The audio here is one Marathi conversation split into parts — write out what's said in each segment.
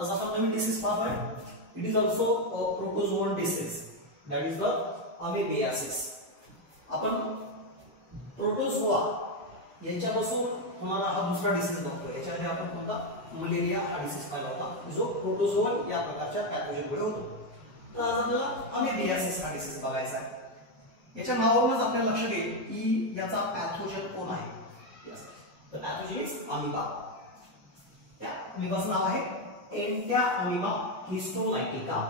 as of the disease pathway, it is also a protozoal disease, that is the amoebiasis. आपण प्रोटोझोआ यांच्यापासून होणारा हा दुसरा डिसीज बघतोय. याच्यामध्ये आपण कोणता मलेरिया हा डिसीज पाहिला होता जो प्रोटोझोल या प्रकारच्या पॅथोजनमुळे होतो. तर आज आपल्याला अमेबियासिस हा डिसीज बघायचा आहे. याच्या नावावरूनच आपल्याला लक्षात येईल की याचा पॅथोजन कोण आहे. The pathogen is amoeba. त्या अमिबाचं नाव आहे एंट्या अमिबा हिस्टोलायटिका.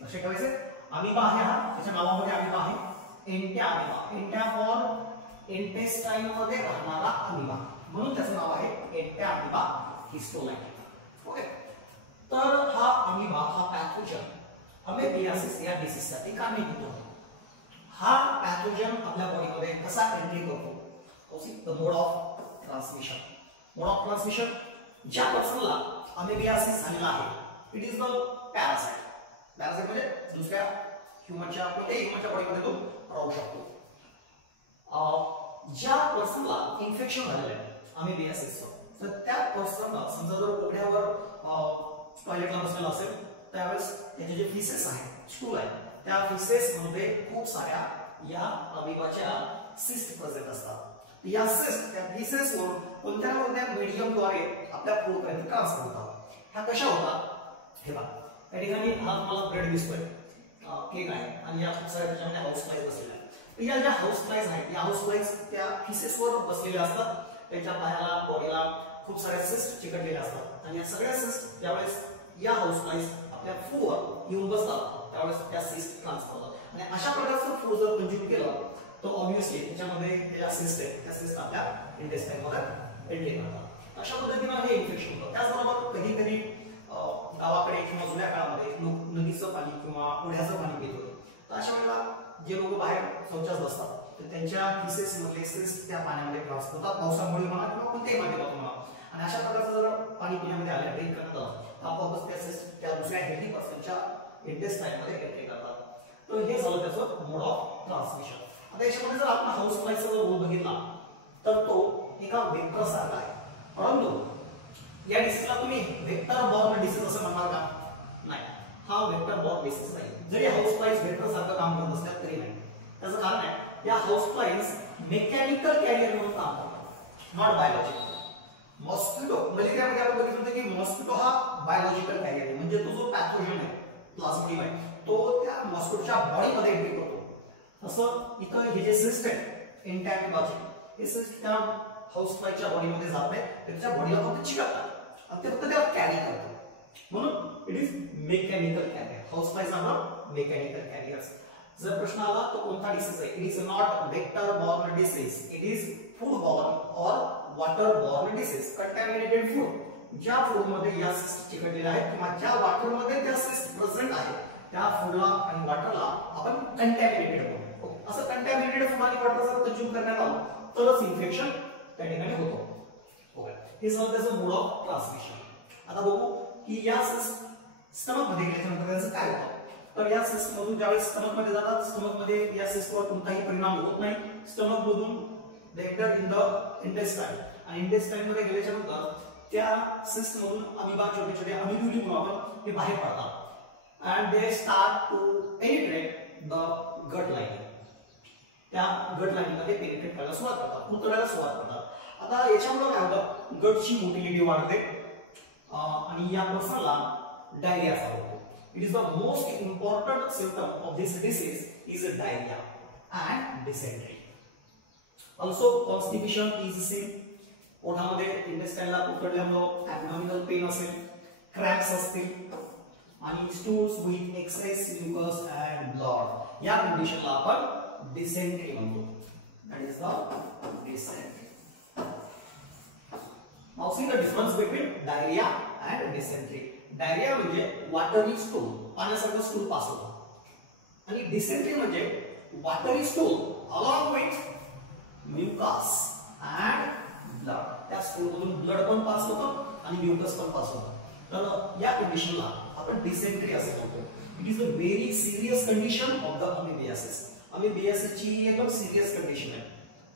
लक्षात ठेवायचं अमिबा आहे हा, त्याच्या नावामध्ये अमिबा आहे एंट्या अमिबा. एंट्या फॉर इंटेस्टाइन मध्ये राहणारा अमिबा, म्हणून त्याचं नाव आहे एंट्या अमिबा हिस्टोलायटिका. ओके. तर हा अमिबा हा पॅथोजन अमेबियासिस या डिसीज साठी कारणीभूत होतो. हा पॅथोजन आपल्या बॉडीमध्ये कसा एंट्री करतो, the mode of transmission. Mode of transmission ज्या पर्सनला अमेबियासिस झालेला आहे it is the parasite. Parasite म्हणजे दुसऱ्या ह्युमनच्या कोणत्याही ह्युमनच्या बॉडीमध्ये तो राहू शकतो. ज्या पर्सनला इन्फेक्शन झालेलं आहे अमेबियासिसचं, तर त्या पर्सनला समजा जर उघड्यावर टॉयलेटला बसलेला असेल त्यावेळेस त्याचे जे फिसेस आहेत, स्टूल आहे, त्या फिसेस मध्ये खूप साऱ्या या अमिबाच्या सिस्ट प्रेझेंट असतात. या सिस्ट त्या फिसेस वरून कोणत्या ना कोणत्या मीडियमद्वारे आपल्या फूड पर्यंत ट्रान्सफर होतात. ह्या कशा होतात हे बघा. त्या ठिकाणी हा मला ब्रेड दिसतोय, केक आहे आणि या खूप साऱ्या त्याच्यामध्ये हाऊस फ्लाईज बसलेल्या आहेत. या ज्या हाऊस फ्लाईज आहेत या हाऊस फ्लाईज त्या फिसेसवर बसलेल्या असतात. त्यांच्या पायाला बॉडीला खूप साऱ्या सिस्ट चिकटलेल्या असतात आणि या सगळ्या सिस्ट त्यावेळेस या हाऊस फ्लाईज आपल्या फूडवर येऊन बसतात, त्यावेळेस त्या सिस्ट ट्रान्सफर होतात. आणि अशा प्रकारचं फूड जर कंझ्युम केलं तर ऑब्व्हियसली त्याच्यामध्ये ज्या सिस्ट आहेत त्या सिस्ट आपल्या इंटेस्टाइन मध्ये एंट्री करतात. अशा पद्धतीने हे इन्फेक्शन होतं. त्याचबरोबर कधी कधी गावाकडे किंवा जुन्या काळामध्ये लोक नदीचं पाणी किंवा ओढ्याचं पाणी पित होते. तर अशा वेळेला जे लोक बाहेर शौचास बसतात तर त्यांच्या फिसेस मधले सिस्ट त्या पाण्यामध्ये ट्रान्सफर होतात, पावसामुळे म्हणा किंवा कोणत्याही माध्यमातून म्हणा. आणि अशा प्रकारचं जर पाणी पिण्यामध्ये आलं, ड्रिंक करत आलं, तर आपोआपच त्या सिस्ट त्या दुसऱ्या हेल्दी पर्सनच्या इंटेस्टाइन मध्ये एंट्री करतात. तर हे झालं त्याचं मोड ऑफ ट्रान्समिशन. आता याच्यामध्ये जर आपण हाऊस फ्लाईचा जर रोल बघितला तर तो एका वेक्टर सारखा आहे. परंतु या डिसीजला तुम्ही वेक्टर बॉर्न डिसीज असं म्हणणार का? नाही, हा वेक्टर बॉर्न डिसीज नाही. जरी हाऊस फ्लाईज वेक्टर सारखं काम करत असतात तरी नाही. त्याचं कारण आहे या हाऊस फ्लाईज मेकॅनिकल कॅरियर म्हणून काम करतात, नॉट बायोलॉजिकल. मॉस्किटो मलेरियामध्ये आपण बघितलं होतं की मॉस्किटो हा बायोलॉजिकल कॅरियर आहे, म्हणजे तो जो पॅथोजन आहे प्लाझ्मोडियम आहे तो त्या मॉस्किटोच्या बॉडीमध्ये एंट्री करतो. तसं इथं हे जे सिस्ट आहे एंटॅमिबाचे, हे सिस्ट त्या हाऊस फ्लाईच्या बॉडीमध्ये जात नाही, त्याच्या बॉडीला फक्त चिकटतात आणि ते फक्त त्याला कॅरी करतात. म्हणून it is mechanical carrier. House flies are mechanical carriers. जर प्रश्न आला तर कोणता डिसीज आहे? It is not vector borne disease, it is food borne और water borne disease. Contaminated food, ज्या फूड मध्ये या सिस्ट चिकटलेल्या आहेत किंवा ज्या वॉटर मध्ये त्या सिस्ट प्रेझेंट आहे त्या फूडला आणि वॉटरला आपण कंटॅमिनेटेड म्हणतो. असं कंटॅमिनेटेड फूड आणि वॉटर जर कंझ्युम करण्यात आलं तरच इन्फेक्शन त्या ठिकाणी होतो. ओके, हे झालं त्याचं मोड ऑफ ट्रान्समिशन. आता बघू की या सिस्ट स्टमक मध्ये गेल्यानंतर त्याचं काय होतं. तर या सिस्ट मधून ज्यावेळेस स्टमक मध्ये जातात, स्टमक मध्ये या सिस्टवर कोणताही परिणाम होत नाही. स्टमक मधून दे एंटर इन द इंटेस्टाइन आणि इंटेस्टाइन मध्ये गेल्याच्या नंतर त्या सिस्ट मधून अमिबा छोटे छोटे अमिब्युली म्हणून ते बाहेर पडतात and they start to penetrate the gut lining. त्या गट लाईन मध्ये पेनिट्रेट करायला सुरुवात करतात, उतरायला सुरुवात करतात. आता याच्यामुळे काय होतं, गटची मोटिलिटी वाढते आणि या पर्सनला डायरिया चालू होतो. It is the most important symptom of this disease is diarrhoea and dysentery. Also constipation is same. पोटामध्ये इंटेस्टाइनला उतरल्यामुळे ॲब्डोमिनल पेन असेल, क्रॅम्प्स असतील आणि stools with excess mucus and blood, या कंडिशनला आपण डिसेंट्री म्हणतो. That is the dysentery. Now see the difference between diarrhoea and dysentery. Diarrhoea म्हणजे वॉटरी स्टूल, पाण्यासारखं स्टूल पास होतं, आणि डिसेंट्री म्हणजे watery stool along with mucus and blood. त्या स्टूलमधून ब्लड पण पास होतं आणि म्युकस पण पास होतं. तर या कंडिशनला आपण डिसेंट्री असे म्हणतो. It is a very serious condition of the amoebiasis. अमेबियासिसची एकदम सिरियस कंडिशन आहे.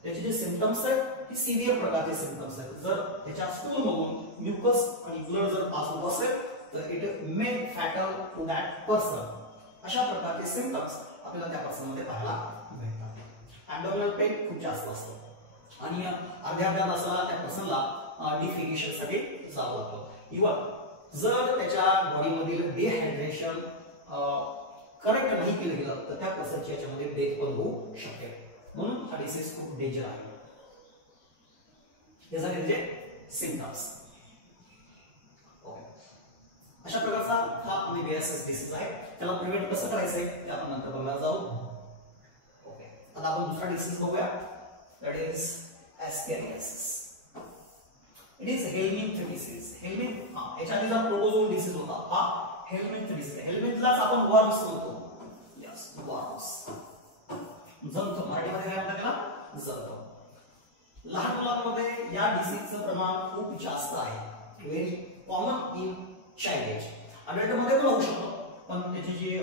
त्याचे जे सिम्पटम्स आहेत ही सिव्हिअर प्रकारचे सिम्पटम्स आहेत. जर त्याच्या स्टूल मधून म्युकस आणि ब्लड जर पास होत असेल तर it may fatal to that person. अशा प्रकारचे सिम्पटम्स आपल्याला त्या पर्सन मध्ये पाहायला मिळतात. ॲब्डोमिनल पेन खूप जास्त असतो आणि अर्ध्या तासाला त्या पर्सनला डिफिकेशन साठी जावं लागतं. इव्हन जर त्याच्या बॉडीमधील डिहायड्रेशन करेक्ट नाही केलं गेलं तर त्या पर्सनच्या याच्यामध्ये डेथ पण होऊ शकते. म्हणून हा डिसीज खूप डेंजर आहे. हे झाले म्हणजे सिम्पटम्स. अशा प्रकारचा हा अमिबियासिस डिसीज आहे. त्याला प्रिव्हेंट कसं करायचंय ते आपण नंतर बघणार जाऊ. ओके, आता आपण दुसरा डिसीज बघूया. That is ascariasis. It is helminth disease. Helminth याच्या आधी जो प्रोटोझोन डिसीज होता हा हेल्मिंथ डिसीज. हेल्मिंथलाच आपण वर्म्स म्हणतो. Yes, worms. जंतू, मराठीमध्ये काय म्हणतात त्याला? जंतू. लहान मुलांमध्ये या डिसीजचं प्रमाण खूप जास्त आहे. Very common in child age. अडल्टमध्ये पण होऊ शकतो पण त्याची जी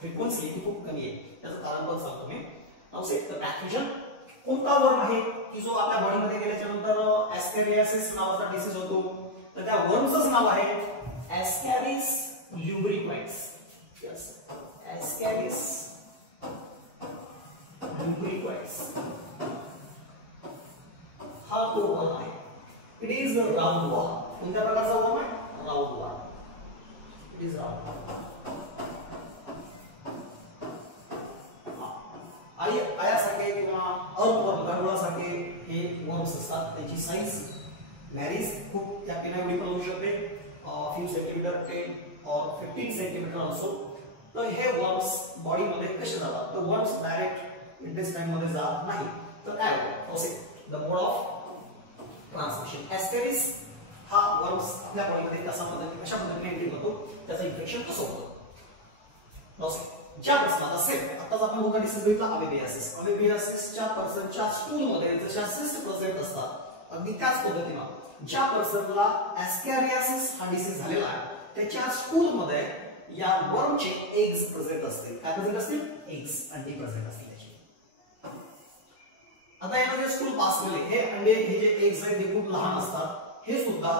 फ्रिक्वेन्सी ती खूप कमी आहे. त्याचं कारण पण सांगतो मी. नाउ से द पॅथोजन कोणता वर्म आहे की जो आपल्या बॉडीमध्ये गेल्याच्या नंतर एस्केरियासिस नावाचा डिसीज होतो. तर त्या वर्मचं नाव आहे एस्कॅरिस ल्युब्रिक्वेंस. यस, एस्कॅरिस ल्युब्रिक्वेंस हा तो वर्म आहे. It is round worm. कोणत्या प्रकारचा वर्म आहे? Round worm. It is round. आयासारखे किंवा अर्थवर्म गांडुळासारखे हे वर्म्स असतात. त्याची साईज व्हॅरीज खूप. त्या पेनाएवढी पण होऊ शकते, फ्यू सेंटीमीटर 10 और 15 सेंटीमीटर ऑल्सो. तर हे वर्म्स बॉडीमध्ये कसे जातात? तर वर्म्स डायरेक्ट इंटेस्टाइन मध्ये जात नाही. तर काय होतं? The mode of transmission. Ascaris हा वर्म्स आपल्या बॉडीमध्ये कशा पद्धतीने एंट्री होतो, त्याचं इन्फेक्शन कसं होतं. ज्या पर्सनला सेम आताच आपण बघा डिसीज बघितला अमिबियासिस. अमिबियासिसच्या पर्सनच्या स्टूल मध्ये जशा सिस्ट प्रेझेंट असतात अगदी त्याच पद्धतीने ज्या पर्सनला एस्कॅरियासिस हा डिसीज झालेला आहे त्याच्या स्टूल मध्ये या वर्मचे एग्स प्रेझेंट असतील. काय प्रेझेंट असतील? एग्स, अंडी प्रेझेंट असतील त्याची. आता यामध्ये स्टूल पास केले हे अंडे, हे जे एग्स आहेत ते खूप लहान असतात. हे सुद्धा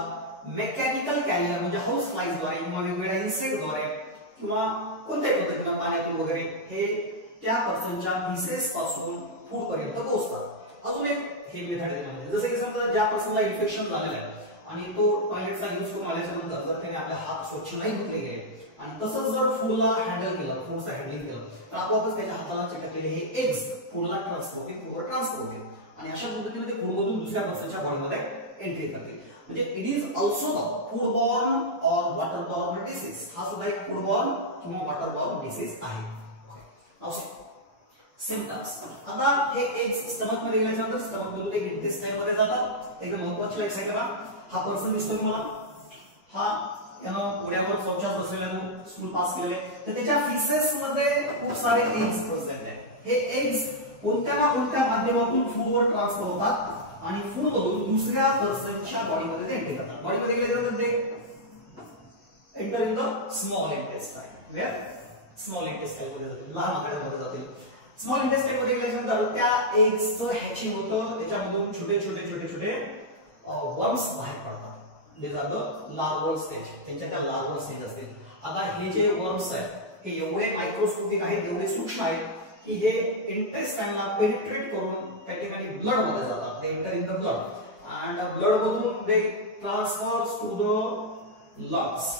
मेकॅनिकल कॅरियर म्हणजे हाऊस फ्लाईजद्वारे किंवा वेगवेगळ्या इन्सेक्टद्वारे किंवा कोणत्याही पद्धतीने पाण्यातून वगैरे हे त्या पर्सनच्या फीसेस पासून फूड पर्यंत पोहोचतात. अजून एक हे मेथड आहे. जसं की समजा ज्या पर्सनला इन्फेक्शन झालेलं आहे आणि तो टॉयलेटचा यूज करून आल्याच्या नंतर जर त्याने आपले हात स्वच्छ नाही धुतले गेले आणि तसंच जर फूडला हँडल केलं, फूडचं हँडलिंग केलं तर आपोआपच त्याच्या हाताला चिटकलेले हे एग्स फूडला ट्रान्सपोर्ट होतील आणि अशा पद्धतीने ते फूडमधून दुसऱ्या पर्सनच्या बॉडीमध्ये एंट्री करतील. म्हणजे इट इज ऑल्सो द फूडबॉर्न और वॉटरबॉर्न डिसीज. हा सुद्धा एक फूडबॉर्न किंवा वॉटरबॉर्न डिसीज आहे. सिम्पटम्स. आता हे एग्स स्टमक मध्ये गेल्यानंतर स्टमक मधून ते इंटेस्टाइन मध्ये जातात. एकदम महत्त्वाची लक्षात घ्या. हा पर्सन दिसतोय मला, हा यानं पुढ्यावर शौचास बसलेला स्टूल पास केलेले, तर त्याच्या फीसेस मध्ये खूप सारे एग्स प्रेझेंट आहेत. हे एग्स कोणत्या ना कोणत्या माध्यमातून फूडवर ट्रान्सफर होतात आणि फूड मधून दुसऱ्या पर्सनच्या बॉडीमध्ये ते एंटर करतात. बॉडीमध्ये गेल्यानंतर ते enter in the small intestine. Where? Small intestine मध्ये जातील, लहान आतड्यामध्ये जातील. स्मॉल इंटेस्टाइन मध्ये गेल्यानंतर त्या एग्सचं हॅचिंग होतं. त्याच्यामधून छोटे छोटे छोटे छोटे वर्म्स बाहेर पडतात. These are the larval stage. त्यांच्या त्या लार्वल स्टेज असतील. आता हे जे वर्म्स आहेत हे एवढे मायक्रोस्कोपिक आहेत, एवढे सूक्ष्म आहेत की हे इंटेस्टाइनला पेनिट्रेट करून त्या ठिकाणी ब्लड मध्ये जातात. They enter in the blood and blood मधून they transfers to the lungs.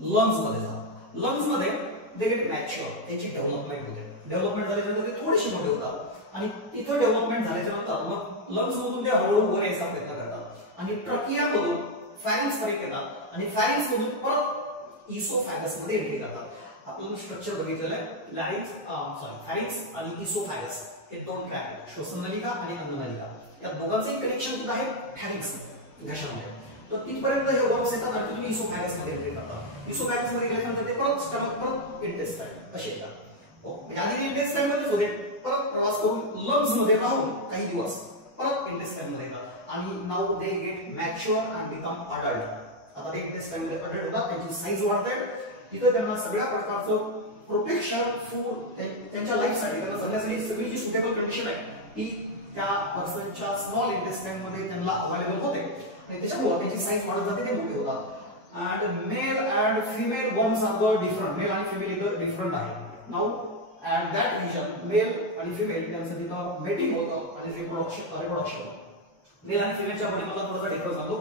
Lungs मध्ये जातात. लंग्स मध्ये दे गेट मॅच्युअर. त्याची डेव्हलपमेंट होते. डेव्हलपमेंट झाल्यानंतर ते थोडेसे मोठे होतात आणि तिथं डेव्हलपमेंट झाल्याच्या नंतर मग लंग्स मधून ते हळूहळू वर यायचा प्रयत्न करतात आणि ट्रकिया मधून फॅरिंग्स पर्यंत येतात आणि फॅरिंग्स मधून परत इसोफॅगस मध्ये एंट्री करतात. आपण स्ट्रक्चर बघितलेलं आहे. लॅरिंक्स फॅरिंग्स आणि इसोफॅगस हे दोन ट्रॅक आहेत, श्वसन नलिका आणि अन्ननलिका. या दोघांचे कनेक्शन सुद्धा आहे फॅरिंग्स घशामध्ये. तर तिथपर्यंत हे वर्म्स येतात आणि तुम्ही इसोफॅगस मध्ये एंट्री करतात. इसोफॅगस मध्ये गेल्यानंतर ते परत स्टमक परत इंटेस्टाइन असे येतात. ओके, आधी इंटेस्टाइन मध्येच होते, परत प्रवास करून लंग्स मध्ये राहून काही दिवस परत इंटेस्टाइन मध्ये येतात आणि now they get mature and become adult. आता ते इंटेस्टाइन मध्ये अडल्ट होतात, त्यांची साईज वाढते. तिथे त्यांना सगळ्या प्रकारचं प्रोटेक्शन, फूड त्यांच्या लाईफसाठी त्यांना सगळ्यासाठी सगळी जी सुटेबल कंडिशन आहे ती त्या पर्सनच्या स्मॉल इंटेस्टाइन मध्ये त्यांना अवेलेबल होते आणि त्याच्यामुळे त्याची साईज वाढत जाते, ते मोठे होतात. and male and female worms are the different, male आणि female इथं different आहे. now at that region male आणि female त्यांचं तिथं mating होतं आणि reproduction मेल आणि फिमेलच्या बॉडी मधला थोडासा डिफरन्स सांगतो.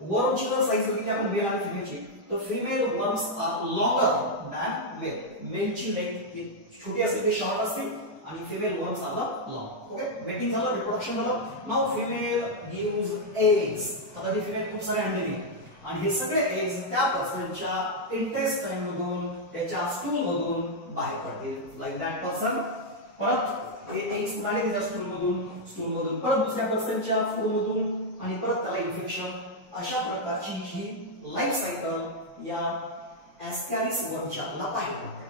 वर्मची जर साईज बघितली आपण मेल आणि फिमेलची, तर female worms are longer than male. मेलची लेंथ ही छोटी असेल, ते शॉर्ट असते, आणि female worms are long. Okay, mating झालं, रिप्रोडक्शन झालं. Now female gives eggs. आता ही फिमेल खूप सारे अंडे देते आणि हे सगळे एग्स त्या पर्सनच्या इंटेस्टाइन मधून, त्याच्या स्टूल मधून बाहेर पडतील. लाईक दॅट पर्सन परत हे एग्स नाले त्याच्या स्टूल मधून परत दुसऱ्या पर्सनच्या फूड मधून, आणि परत त्याला इन्फेक्शन. अशा प्रकारची ही लाईफ सायकल या ॲस्कॅरिस वर्मच्या बाहेर पडते.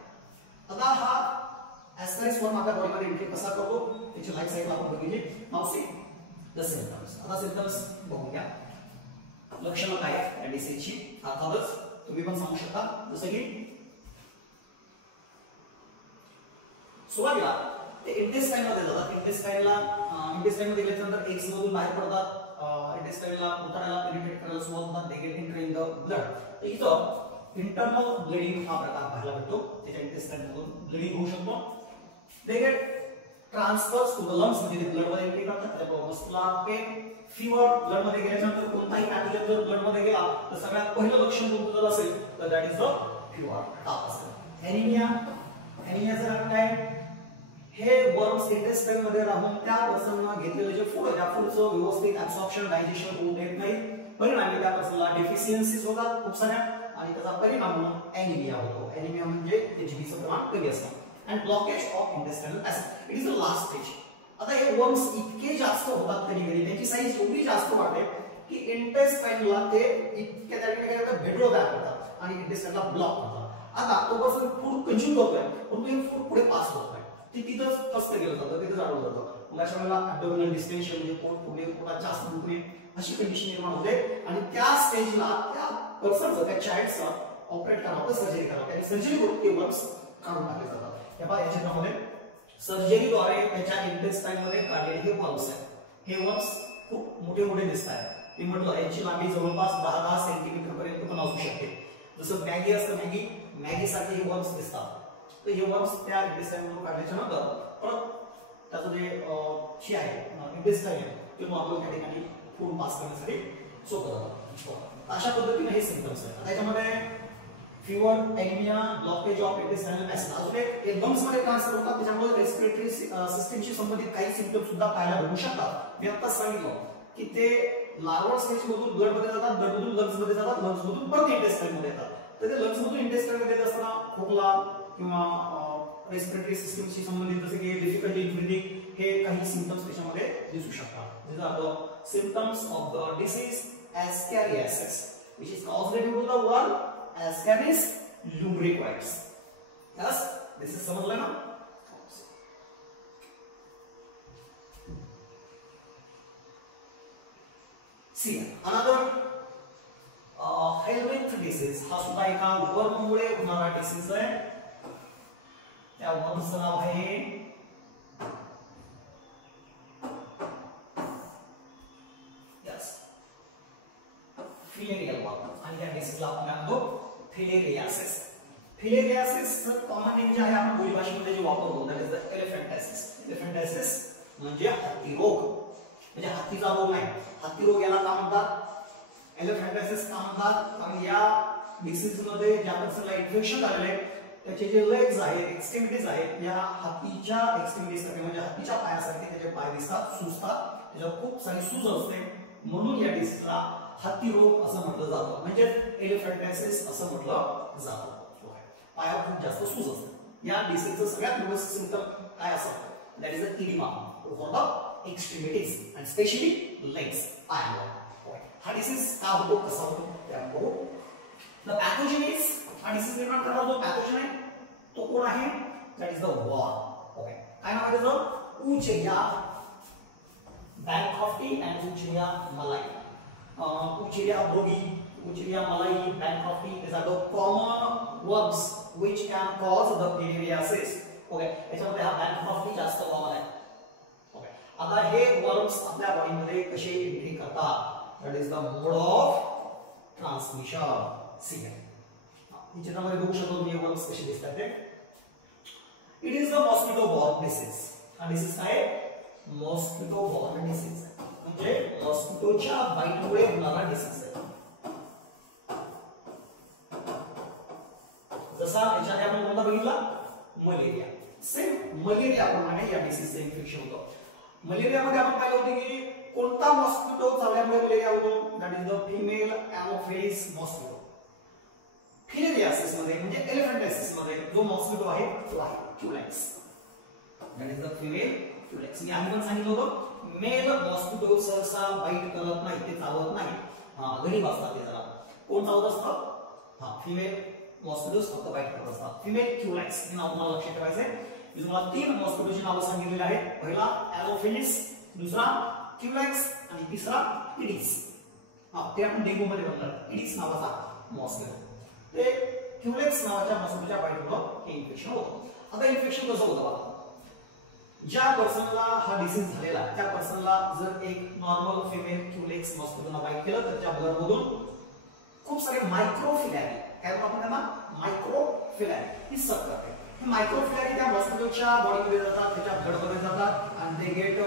आता हा ॲस्कॅरिस वर्म आपल्या बॉडीमध्ये एंट्री कसा करतो, त्याची लाईफ सायकल आपण बघितली. Now see the symptoms. आता सिम्पटम्स बघून घ्या. लक्षणं काय आहेत या डिसीजची अर्थातच तुम्ही पण सांगू शकता. जसं की सुरुवातीला ते इंटेस्टाइन मध्ये जातात. इंटेस्टाइन मध्ये गेल्यानंतर एग्स मधून बाहेर पडतात. इंटेस्टाइनला पोटाला पेनिट्रेट करायला सुरुवात होतात. They get enter in the blood. तर इथं इंटरनल ब्लिडिंग हा प्रकार पाहायला भेटतो. त्याच्या इंटेस्टाइन मधून ब्लिडिंग होऊ शकतो. They get transfers to the lungs, म्हणजे ते ब्लड मध्ये एंट्री करतात. त्यामुळे मस्कुलर पेन, फीवर, ब्लड मध्ये गेल्यानंतर कोणताही पॅथोजन जर ब्लड मध्ये गेला तर सगळ्यात पहिलं लक्षण कोणतं जर असेल तर दॅट इज द फीवर, ताप असेल. एनिमिया जर काय, हे वर्म्स इंटेस्टाइन मध्ये राहून त्या पर्सनला घेतलेले जे फूड आहे त्या फूडचं व्यवस्थित ऍब्सॉर्प्शन, डायजेशन होऊ देत नाही. परिणामी त्या पर्सनला डेफिशियन्सीज होतात खूप साऱ्या, आणि त्याचा परिणाम म्हणून एनिमिया होतो. एनिमिया म्हणजे एचबीचं प्रमाण कमी असतं. And blockage of intestinal passage, it is the last stage. आता हे वर्म्स इतके जास्त होतात कधी त्यांची साईज एवढी जास्त वाढते की इंटेस्टाइनला ते इतक्या त्या भेडो तयार करतात आणि इंटेस्टाइनला ब्लॉक करतात. आता तो पर्सन फूड कंझ्युम करतोय, पण ते फूड पुढे पास होत नाही, ते तिथंच फस्त केलं जातं, तिथंच अडवलं जातं. मग अशा वेळेला ॲब्डोमिनल डिस्टेन्शन म्हणजे पोट फुगणे, पोटात जास्त दुखणे अशी कंडिशन निर्माण होते. आणि त्या स्टेजला त्या पर्सनचं, त्या चाइल्डचं ऑपरेट करावं, सर्जरी करावं, त्याने सर्जरी करून ते वर्म्स काढून टाकले जातात. या चित्रामध्ये सर्जरीद्वारे त्याच्या इंटेस्टाइन मध्ये काढलेले हे वर्म्स आहेत. हे वर्म्स खूप मोठे मोठे दिसत आहेत. मी म्हटलं याची लांबी जवळपास 10-10 सेंटीमीटर पर्यंत पण असू शकते. जसं मॅगी असतं, मॅगी सारखे हे वर्म्स दिसतात. तर हे वर्म्स त्या इंटेस्टाइन मधून काढल्याच्या नंतर परत त्याचं जे शी आहे इंटेस्टाइन आहे ते मग आपल्याला त्या ठिकाणी फूड पास करण्यासाठी सोपं जातं. अशा पद्धतीने हे सिम्पटम्स आहेत. त्याच्यामध्ये fever, anaemia, blockage of intestinal passage, अजून एक लंग्स मध्ये ट्रान्सफर होतात. त्याच्यामुळे रेस्पिरेटरी सिस्टीमशी संबंधित काही सिम्पटम्स सुद्धा पाहायला भेटू शकतात. मी आता सांगितलं की ते लार्वल स्टेज मधून ब्लड मध्ये जातात, ब्लड मधून लंग्स मध्ये जातात, लंग्स मधून परत इंटेस्टाइन मध्ये येतात. तर ते लंग्स मधून इंटेस्टाइन मध्ये येत असताना खोकला किंवा रेस्पिरेटरी सिस्टीमशी संबंधित जसे की डिफिकल्टी इन ब्रीथिंग हे काही सिम्पटम्स त्याच्यामध्ये दिसू शकतात. These are the symptoms of the disease Ascariasis, which is caused due to the worm Ascaris lumbricoides. Yes, this is समजलं ना? See, another helminth disease हा सुद्धा एका वर्ममुळे होणारा डिसीज आहे. त्या वर्मचं नाव आहे फिलेरियल वर्म, आणि त्या डिसीजला आपण काय म्हणतो फिलेरियासिस. फिलेरियासिस कॉमन नेम जे आहे आपण बोली भाषेमध्ये जे वापरतो दॅट इज द एलिफंटायसिस. एलिफंटायसिस म्हणजे हत्ती रोग, म्हणजे हत्तीचा रोग नाही. हत्ती रोग याला का म्हणतात, एलिफंटायसिस का म्हणतात, आणि या डिसीज मध्ये ज्या पर्सनला इन्फेक्शन झालेलं आहे त्याचे जे लेग्स आहेत, एक्स्ट्रीमिटीज आहेत, या हत्तीच्या एक्स्ट्रीमिटीज सारखे म्हणजे हत्तीच्या पायासारखे त्याचे पाय दिसतात, सुजतात, त्याच्यावर खूप सारी सूज असते. म्हणून या डिसीजला हत्ती रोग असं म्हटलं जातं, म्हणजे एलिफंटायसिस असं म्हटलं जातं. पायावर खूप जास्त सूज असते. या डिसीजचं सगळ्यात मोठं सिम्पटम काय असतं, that is the oedema for the extremities and specially legs, पायावर. हा डिसीज का होतो, कसा होतो ते आपण बघू. द पॅथोजन इज, हा डिसीज निर्माण करणारा जो पॅथोजन आहे तो कोण आहे, that is the worm. Okay, काय नाव आहे त्याचं, उचेरिया बॅनक्रॉफ्टी अँड उचेरिया मलाई. Ucheria brogi, Ucheria malai, Bancrofti, these are the common worms which can cause the filariasis. Okay, याच्यामध्ये हा Bancrofti जास्त कॉमन आहे. Okay, आता हे वर्म्स आपल्या बॉडीमध्ये कसे एंट्री करतात that is the mode of transmission. See ही चित्रामध्ये बघू शकतो तुम्ही वर्म्स कसे दिसतात ते. It is the mosquito borne disease. हा डिसीज काय मॉस्किटो बॉर्न डिसीज म्हणजे मॉस्किटोच्या बाईटमुळे होणारा डिसीज आहे. जसा याच्या आधी आपण कोणता बघितला मलेरिया. सेम मलेरिया प्रमाणे या डिसीजचं इन्फेक्शन होतं. मलेरियामध्ये आपण पाहिलं होतं की कोणता मॉस्किटो चावल्यामुळे मलेरिया होतो that is the female anopheles mosquito. Filariasis मध्ये म्हणजे एलिफंटायसिस मध्ये जो मॉस्किटो आहे तो आहे culex. That is the female culex. मी आधी पण सांगितलं होतं मेल मॉस्किटो सहसा बाईट करत नाही, ते चावत नाही, गरीब असतात ते जरा. कोण चावत असतात फिमेल मॉस्किटोज फक्त बाईट करत असतात. फिमेल क्युलेक्स हे नाव तुम्हाला लक्षात ठेवायचं आहे. मी तुम्हाला 3 मॉस्किटोची नावं सांगितलेली आहेत. पहिला एनोफिलिस, दुसरा क्युलेक्स आणि तिसरा इडिस. ते आपण डेंग्यू मध्ये बघणार इडिस नावाचा मॉस्किटो. ते क्युलेक्स नावाच्या मॉस्किटोच्या बाईटमुळे हे इन्फेक्शन होतं. आता इन्फेक्शन कसं होतं बघा. ज्या पर्सनला हा डिसीज झालेला त्या पर्सनला जर एक नॉर्मल फिमेल क्युलेक्स मॉस्किटोने बाईट केलं तर त्या ब्लड मधून खूप सारे मायक्रोफिलॅरी, काय आपण त्यांना मायक्रोफिलॅरी ही सक करते. हे मायक्रोफिलॅरी त्या मॉस्किटोच्या बॉडीमध्ये जातात, त्याच्या ब्लडमध्ये जातात आणि दे गेट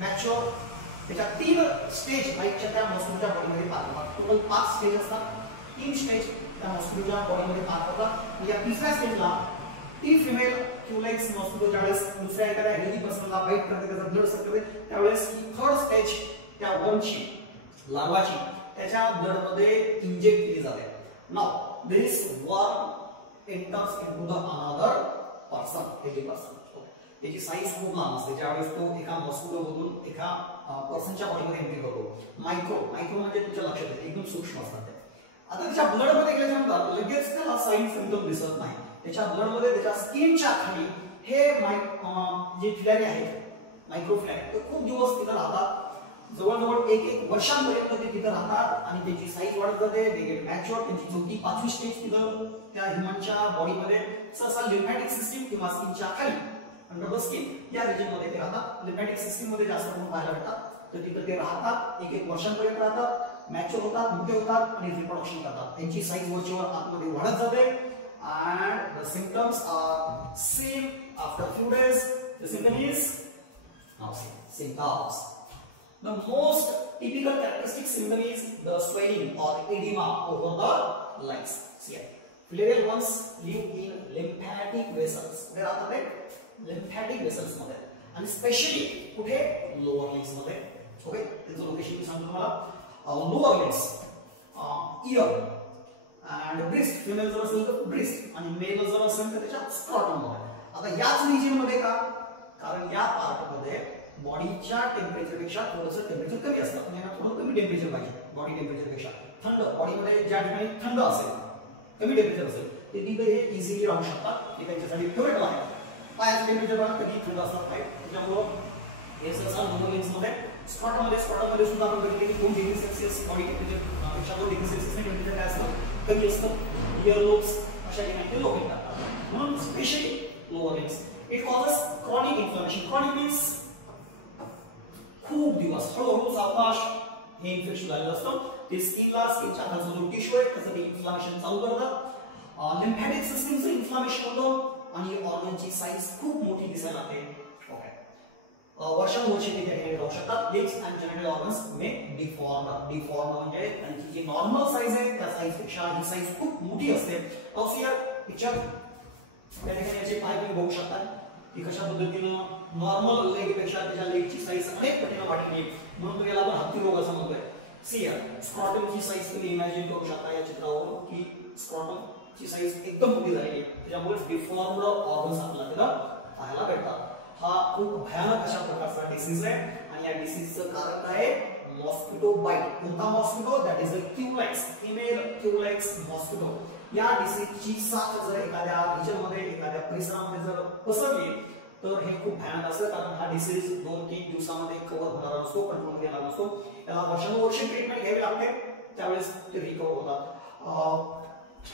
मॅच्युअर. त्याच्या 3 स्टेज बाईटच्या त्या मॉस्किटोच्या बॉडीमध्ये पार होतात. टोटल 5 स्टेज असतात. 3 स्टेज त्या मॉस्किटोच्या बॉडीमध्ये पार होतात. या तिसऱ्या स्टेजला ती फिमेल क्युलेक्स मॉस्किटो ज्यावेळेस दुसऱ्या एखाद्या हेल्दी पर्सनला बाईट करते, त्याचा ब्लड सक करते, त्यावेळेस ही 3rd स्टेज त्या वर्मची लार्वाची त्याच्या ब्लड मध्ये इंजेक्ट केली जाते. Now this worm enters into the another person, healthy person. त्याची साईज खूप लहान असते. ज्यावेळेस तो एका मॉस्किटो मधून एका पर्सनच्या बॉडीमध्ये एंट्री करतो. मायक्रो म्हणजे तुमच्या लक्षात येते एकदम सूक्ष्म असतात ते. आता त्याच्या ब्लड मध्ये गेल्यानंतर लगेच त्याला साईन सिम्पटम दिसत नाही. त्याच्या ब्लड मध्ये त्याच्या स्किनच्या खाली हे जे फिलॅरी आहेत मायक्रोफिलॅरी ते खूप दिवस तिथे राहतात. जवळजवळ 1 वर्षांपर्यंत ते तिथे राहतात आणि त्याची साईज वाढत जाते. दे गेट मॅच्युअर. त्यांची 4थी 5वी स्टेज तिथं त्या ह्युमनच्या बॉडीमध्ये सहसा लिम्फॅटिक सिस्टीम किंवा स्किनच्या खाली अंडर द स्किन या रिजन मध्ये ते राहतात. लिम्फॅटिक सिस्टीम मध्ये जास्त करून पाहायला भेटतात. तर तिथे ते राहतात 1 वर्षांपर्यंत राहतात, मॅच्युअर होतात, मोठे होतात आणि रिप्रोडक्शन करतात. त्यांची साईज वरचीवर आतमध्ये वाढत जाते and the symptoms are seen after few days. The symptom is now symptoms. The most typical characteristic symptom is the swelling or edema over the legs. See, filarial worms live in lymphatic vessels. Where are they? Lymphatic vessels मध्ये आणि स्पेशली कुठे लोअर लेग्स मध्ये. ओके, त्याचं लोकेशन मी सांगतो तुम्हाला. Lower legs, year and breast. Female जर असेल तर ब्रेस्ट आणि मेल जर असेल तर त्याच्या स्क्रॉटम मध्ये. आता याच रिजन मध्ये का, कारण या पार्ट मध्ये बॉडीच्या टेम्परेचर पेक्षा थोडंसं टेम्परेचर कमी असतं. म्हणजे थोडं कमी टेम्परेचर पाहिजे बॉडी टेम्परेचर पेक्षा. थंड बॉडीमध्ये ज्या ठिकाणी थंड असेल, कमी टेम्परेचर असेल ते तिथे हे इझिली राहू शकतात. हे त्यांच्यासाठी फेवरेट आहे. पायाचं टेम्परेचर बघा कधी थंड असतात पाय. त्याच्यामुळं हे सहसा लोअर लेग्स मध्ये स्क्रॉटम मध्ये सुद्धा आपण बघितले की 2 डिग्री सेल्सिअस बॉडी टेम्परेचर पेक्षा 2 डिग्री सेल्सिअस टेम्परेचर काय असतं कमी असतं. इयर लोब्स अशा ठिकाणी ते लोकेट करतात. म्हणून specially lower legs. It causes chronic inflammation. Chronic means खूप दिवस हळूहळू सावकाश हे इन्फेक्शन झालेलं असतं. ते स्किनच्या खालचा जो टिश्यू आहे त्याचं ते इन्फ्लेमेशन चालू करतात. लिम्फॅटिक सिस्टीमचं इन्फ्लेमेशन होतं आणि ऑर्गनची साईज खूप मोठी दिसायला लागते. ओके, वर्षानुवर्षे ते त्या ठिकाणी राहू शकतात. Legs and genital organs may deform म्हणजे त्यांची जी नॉर्मल साईज आहे त्या साईज पेक्षा ही साईज खूप मोठी असते. ऑफियर पिक्चर त्या ठिकाणी याचे पाय तुम्ही बघू शकता की कशा पद्धतीनं नॉर्मल लेग पेक्षा त्याच्या लेगची साईज अनेक पटीने वाढली. म्हणून याला आपण हत्ती रोग असं म्हणतोय. सी या स्क्रॉटमची साईज तुम्ही इमॅजिन करू शकता या चित्रावर की स्क्रॉटमची साईज एकदम मोठी झालेली आहे. त्याच्यामुळे डिफॉर्म्ड ऑर्गन्स आपल्याला तिथं पाहायला भेटतात. हा खूप भयानक अशा प्रकारचा डिसीज आहे आणि या डिसीजचं कारण काय आहे मॉस्किटो बाईट. कोणता mosquito? That is the Culex, female Culex mosquito. या डिसीजची साथ जर एखाद्या रिजन मध्ये एखाद्या परिसरामध्ये जर पसरली तर हे खूप भयानक असतं. कारण हा डिसीज 2-3 दिवसामध्ये कव्हर होणारा नसतो, कंट्रोल मध्ये येणार नसतो. त्याला वर्षानुवर्षे ट्रीटमेंट घ्यावी लागते, त्यावेळेस ते रिकव्हर होतात.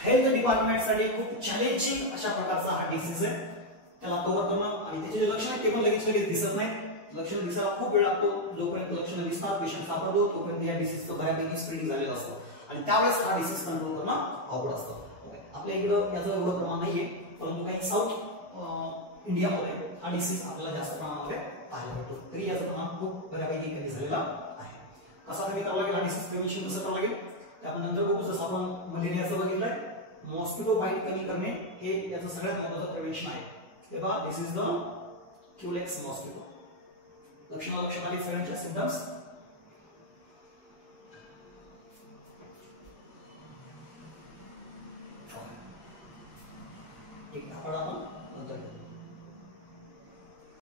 हेल्थ डिपार्टमेंटसाठी खूप चॅलेंजिंग अशा प्रकारचा हा डिसीज आहे. त्याला कव्हर करणं आणि त्याचे जे लक्षण आहेत ते पण लगेच दिसत नाही. लक्षण दिसायला खूप वेळ लागतो. जोपर्यंत लक्षण दिसतात, पेशंट सापडतो, तोपर्यंत या डिसीजचं बऱ्यापैकी स्प्रेडिंग झालेलं असतं आणि त्यावेळेस हा डिसीज कंट्रोल करणं अवघड असतं. आपल्या इकडं याचं एवढं प्रमाण नाहीये, परंतु काही साऊथ इंडियामध्ये हा डिसीज आपल्याला जास्त प्रमाणामध्ये पाहायला भेटतो. तरी याचं प्रमाण खूप बऱ्यापैकी कमी झालेलं आहे. कसा कमी करावा लागेल, हा डिसीज प्रिव्हेंशन कसं करावं लागेल ते आपण नंतर बघू. जसं आपण मलेरियाचं बघितलंय, मॉस्किटो बाईट कमी करणे हे याचं सगळ्यात महत्त्वाचं प्रिव्हेंशन आहे. हे पहा, दिस इज द क्युलेक्स मॉस्किटो. लक्षणात आली सगळ्यांच्या सिम्पटम्स. एक आपण